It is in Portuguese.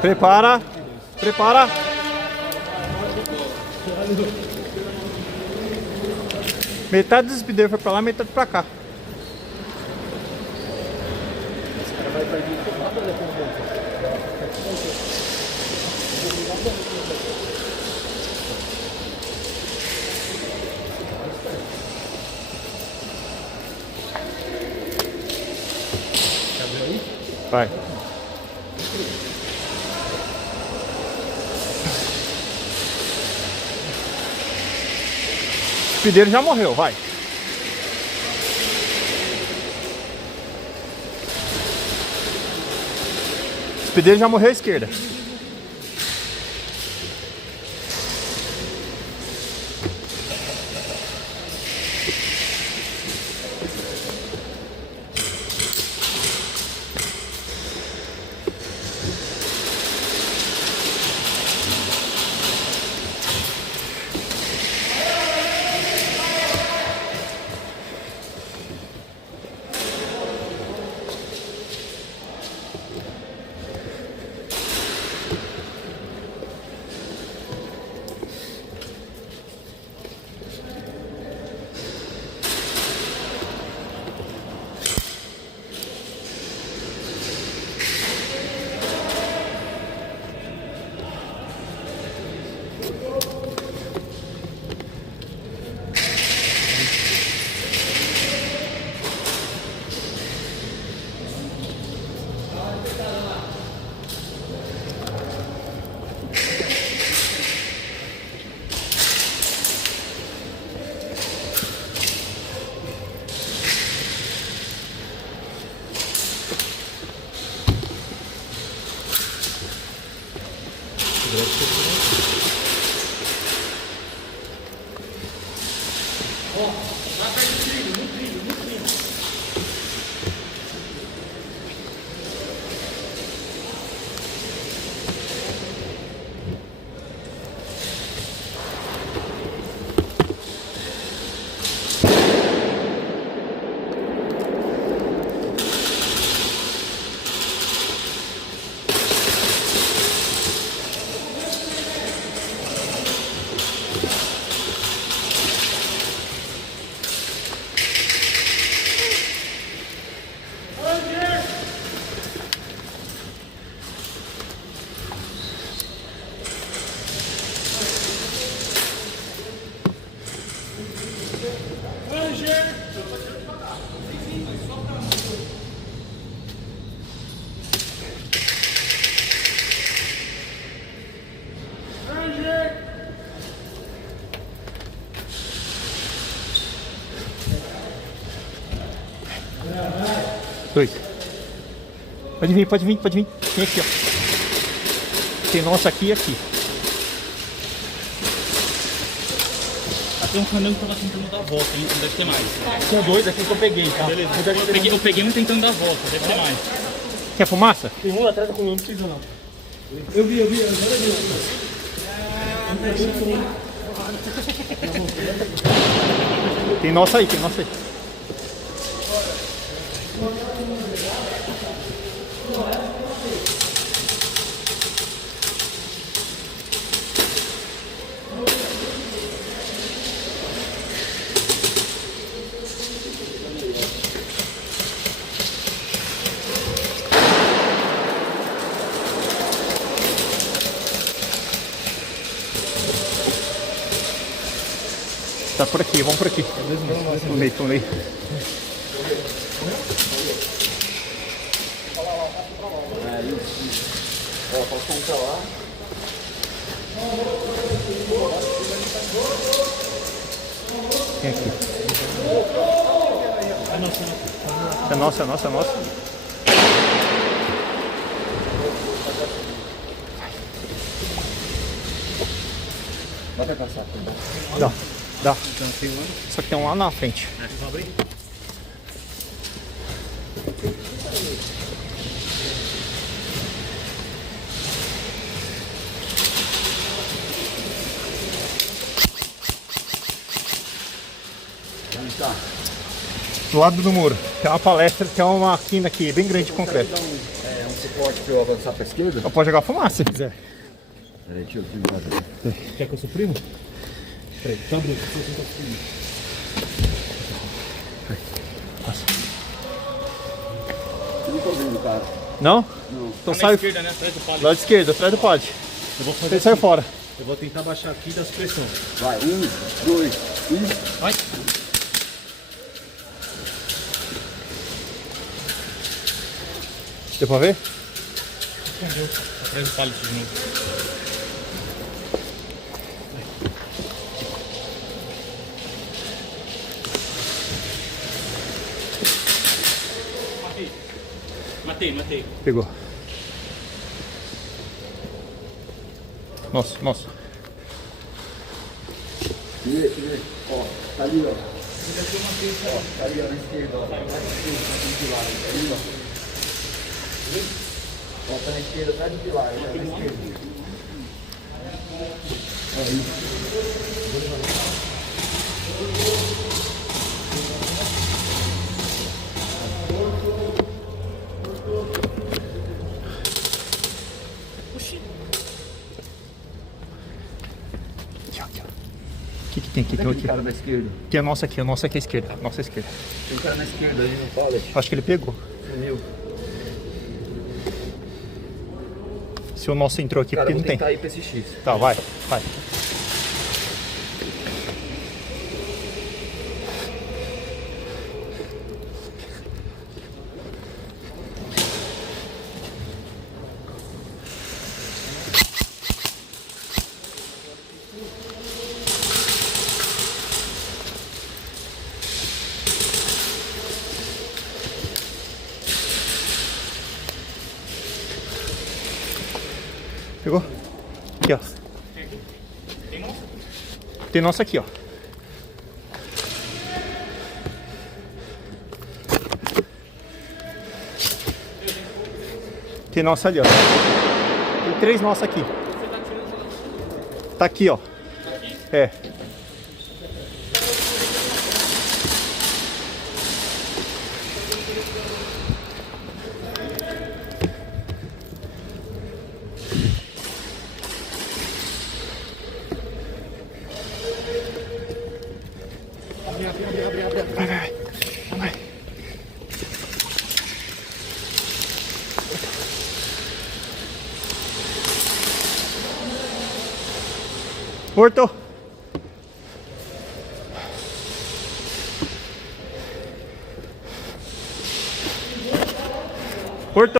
Prepara. Prepara. Metade dos speeders foi pra lá, metade pra cá. Esse cara vai perder o formato, olha como volta. Vai. O speeder já morreu, vai. O speeder já morreu à esquerda. Ó, lá perto do trilho, no trilho, no trilho. Dois. Pode vir, pode vir, pode vir. Tem aqui, ó. Tem nossa aqui e aqui. Tem um caminhão que tava tentando dar a volta, hein? Deve ter mais. Tinha dois aqui que eu peguei, tá? Beleza, eu peguei um tentando dar a volta, deve ter mais. Quer fumaça? Tem um lá atrás da coluna, não precisa não. Eu vi, agora vi. Tem nossa aí, tem nossa aí. Tá por aqui, vamos por aqui. Tomei, tomei. Ó, posso comprar lá. Tem aqui. É nossa, é nossa, é nossa. Dá pra passar, tá? Dá, dá. Só que tem um lá na frente. Tá. Do lado do muro. Tem uma palestra, tem uma máquina aqui, bem grande de concreto. Um suporte pra eu avançar pra esquerda? Eu posso jogar fumaça se quiser. Peraí, deixa eu desligar aqui. Quer que eu suprimo? Peraí, deixa eu abrir aqui, deixa eu tentar suprimir. Eu não tô vendo, cara. Não? Não. Então Tá sai na esquerda, né? Atrás do palio. lado esquerdo, atrás do pod. Eu vou fazer Ele sai assim. fora. Eu vou tentar baixar aqui e dar supressão. Vai, 1, 2, e... Vai. Deu pra ver? Escondeu. Atrás do palio de novo. Matei. Pegou. Nossa. Vê. Ó, tá ali, ó. Ó, tá ali, ó, na esquerda, ó. Tá na esquerda, tá no pilar, tá ali, ó. Ó, tá na esquerda, atrás do pilar, tá na esquerda. Aqui, ó. O que tem aqui? Tem Tem aqui. cara na esquerda. Tem a nossa aqui é a esquerda. Nossa esquerda. Tem cara na esquerda ali no pallet. Acho que ele pegou. Sumiu. Se o nosso entrou aqui, Cara, porque vou não tem. tentar ir pra esse X. Tá, vai. Pegou? Aqui, ó. Tem nossa aqui, ó. Tem nossa ali, ó. Tem 3 nossas aqui. Tá aqui, ó. É. Vai. Morto.